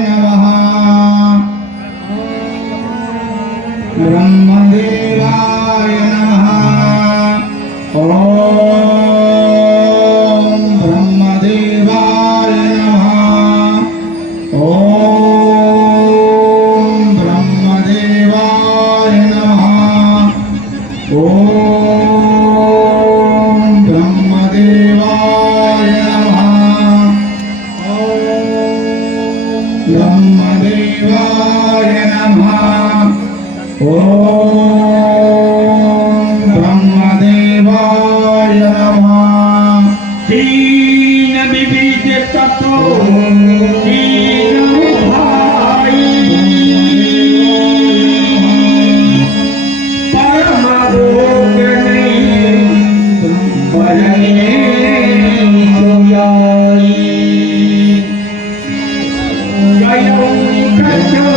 नमः। ब्रह्मदेवाय नमः। ओम ब्रह्मदेवाय नमः। ओम ब्रह्मदेवाय नमः। ओम ब्रह्मदेवाय नमः। ओम ब्रह्मदेवाय नमः। ओम ब्रह्मदेवाय नमः। तीन विविध तत्व तीन भाई परम भोग नहीं बरने सोयाई गयो कटो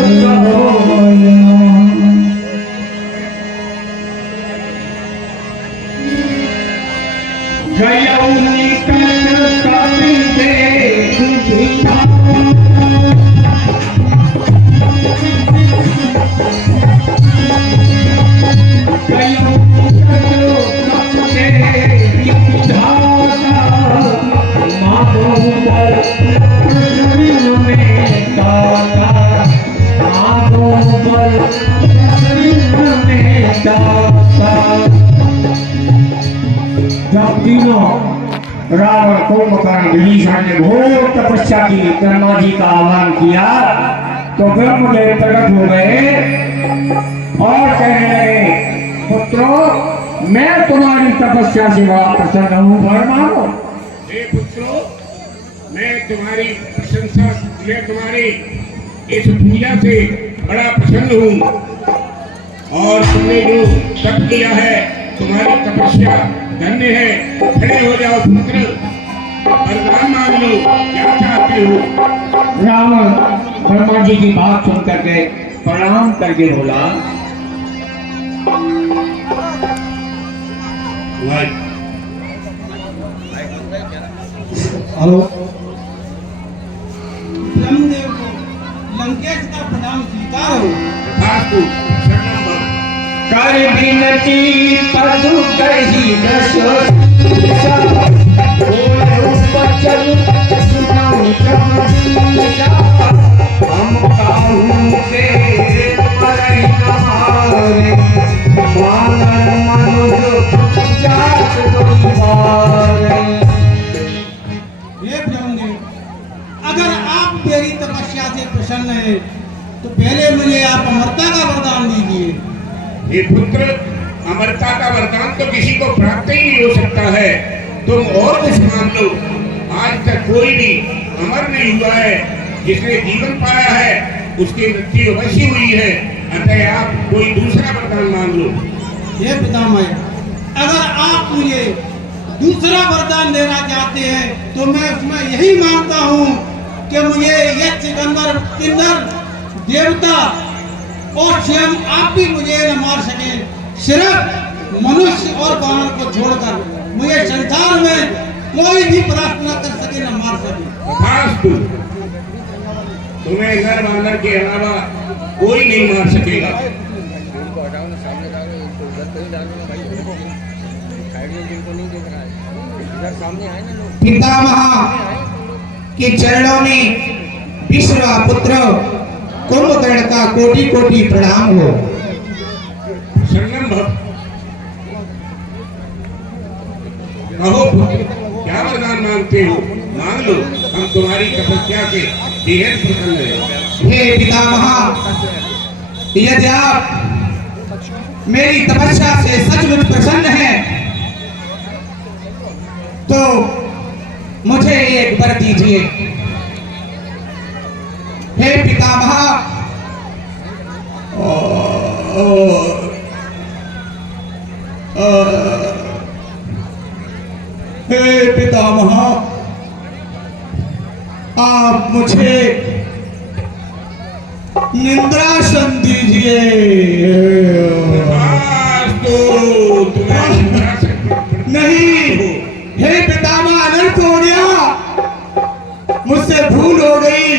जब तीनों रावण कुंभकर्ण विभीषण ने घोर तपस्या की, ब्रह्मा जी का आह्वान किया तो ब्रह्मदेव प्रकट हो गए और कहने लगे, पुत्रों मैं तुम्हारी तपस्या से बड़ा प्रसन्न हूँ, वर मानो। हे पुत्रों, मैं तुम्हारी प्रशंसा, मैं तुम्हारी इस पूजा से बड़ा प्रसन्न हूँ और तुमने जो तप किया है, तुम्हारी तपस्या धन्य है। खड़े हो जाओ पुत्र, वरदान मांग लो, क्या चाहते हो? रावण ब्रह्मा जी की बात सुन करके प्रणाम करके बोला, हेलो। ब्रह्मदेव को लंकेश का प्रणाम स्वीकार हो। कर विनती पदु कही दसो हम काहू से परई नहारे मानन मनुज जात दुहारे। हे ब्रह्मदेव, अगर आप मेरी तपस्या से प्रसन्न हैं तो पहले मुझे आप अमरता का वरदान दीजिए। ये पुत्र, अमरता का वरदान तो किसी को प्राप्त ही नहीं हो सकता है, तुम और कुछ मांग लो। आज तक कोई भी अमर नहीं हुआ है, जिसने जीवन पाया है उसकी मृत्यु अवश्य हुई है, अतः आप कोई दूसरा वरदान मांग लो। हे पितामह, अगर आप मुझे दूसरा वरदान देना चाहते हैं तो मैं उसमें यही मांगता हूँ कि मुझे यह सिकंदर किन्नर देवता और स्वयं आप भी मुझे न मार सके, सिर्फ मनुष्य और वानर को छोड़कर मुझे संसार में कोई भी परास्त न कर सके, न मार सके। तुम्हें नर वानर के अलावा कोई नहीं मार सकेगा। पितामह के चरणों में विश्व पुत्र कुंभकर्ण का कोटि कोटि प्रणाम हो। शरणम भव। कहो पुत्र, क्या वरदान मांगते हो? मांग लो, हम तुम्हारी तपस्या से बेहद प्रसन्न हैं। हे पितामह, यदि आप मेरी तपस्या से सचमुच प्रसन्न हैं तो मुझे एक वर दीजिए। हे पितामह, हे पितामह, आप मुझे निंद्रासन दीजिए। नहीं, हे पितामह, अनर्थ हो गया, मुझसे भूल हो गई।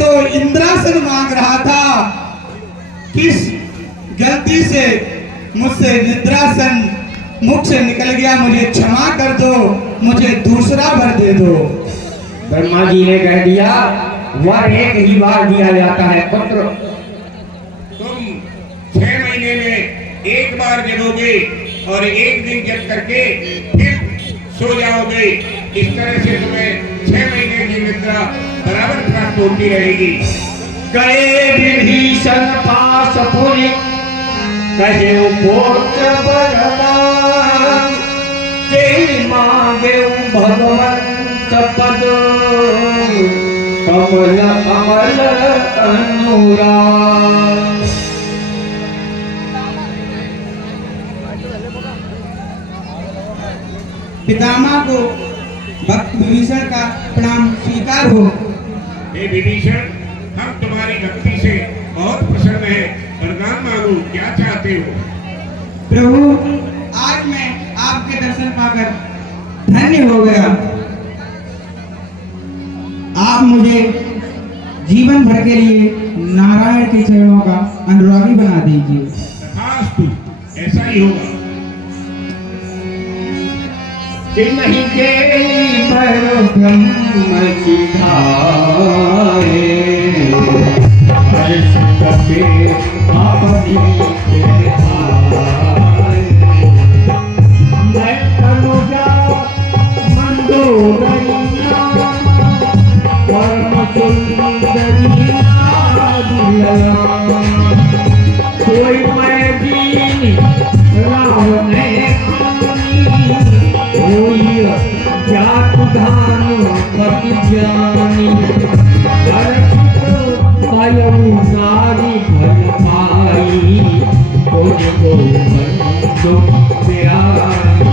तो इंद्रासन मांग रहा था, किस गलती से मुझसे निद्रासन मुख से निकल गया, मुझे क्षमा कर दो, मुझे दूसरा वर दे दो। ब्रह्मा जी ने कह दिया वर एक ही बार दिया जाता है पुत्र। तुम 6 महीने में एक बार जगोगे और एक दिन जग करके फिर सो जाओगे। इस तरह से तुम्हें 6 महीने की निद्रा बराबर प्राप्त होती रहेगी। गए विभीषण पास पुरी कहे पुत्र बलवान, जे मांगे भगवंत पद कमल कमल अनुराग। पितामह को भक्त विभीषण का प्रणाम स्वीकार हो। हे विभीषण, हम तुम्हारी भक्ति से बहुत प्रसन्न हैं। वरदान मांगो, क्या चाहते हो? प्रभु, आज मैं आपके दर्शन पाकर धन्य हो गया। आप मुझे जीवन भर के लिए नारायण के चरणों का अनुरागी बना दीजिए। तथास्तु, ऐसा ही होगा। नहीं के पर ब्रह्म सिधाए, हर्ष कपे आपनी आए। मैं तनुजा मंदोदरिया, परम सुंदरिया दुर्लभा। कोई मैं दीन राह में कोई जात धान पति ज्ञानी, भयउ नारी भय पाई, तुझको बंदो प्यारी।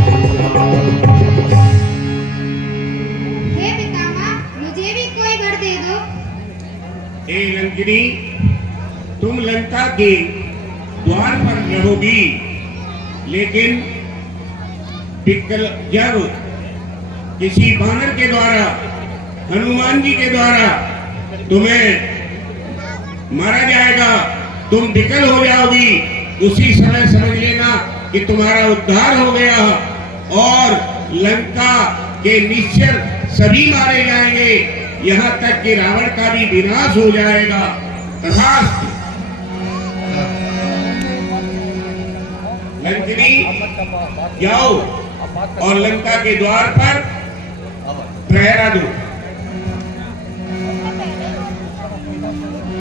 हे पितामह, मुझे भी कोई वर दे दो। हे लंकिनी, तुम लंका के द्वार पर रहोगी, लेकिन जब किसी बानर के द्वारा, हनुमान जी के द्वारा तुम्हें मारा जाएगा, तुम विकल हो जाओगी, उसी समय समझ लेना कि तुम्हारा उद्धार हो गया और लंका के निश्चर सभी मारे जाएंगे, यहाँ तक कि रावण का भी विनाश हो जाएगा। तथास्तु। लंकिनी, जाओ और लंका के द्वार पर पहरा दो।